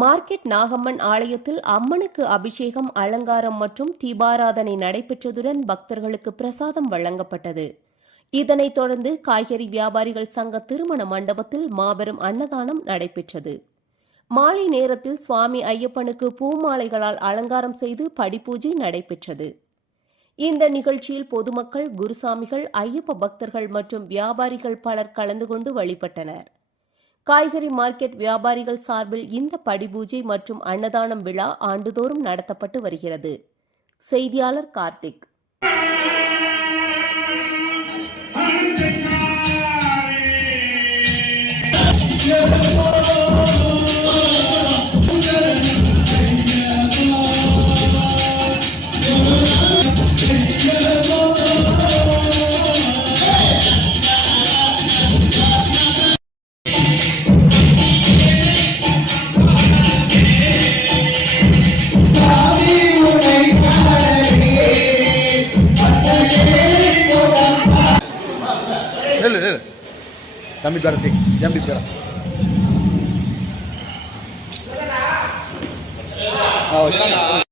Market Nagamman ஆலயத்தில் அம்மனுக்கு அபிஷேகம், அலங்காரம் மற்றும் தீபாராதனை நடைபெற்றதுடன் பக்தர்களுக்கு பிரசாதம் வழங்கப்பட்டது. இதனைத் தொடர்ந்து காய்கறி வியாபாரிகள் சங்க திருமண மண்டபத்தில் மாபெரும் அன்னதானம் நடைபெற்றது. மாலை நேரத்தில் சுவாமி ஐயப்பனுக்கு பூமாலைகளால் அலங்காரம் செய்து படிப்பூஜை நடைபெற்றது. இந்த நிகழ்ச்சியில் பொதுமக்கள், குருசாமிகள், ஐயப்ப பக்தர்கள் மற்றும் வியாபாரிகள் பலர் கலந்து கொண்டு வழிபட்டனர். காய்கறி மார்க்கெட் வியாபாரிகள் சார்பில் இந்த படிபூஜை மற்றும் அன்னதானம் விழா ஆண்டுதோறும் நடத்தப்பட்டு வருகிறது. செய்தியாளர் Karthik. Kami berarti jam bicara. Oh,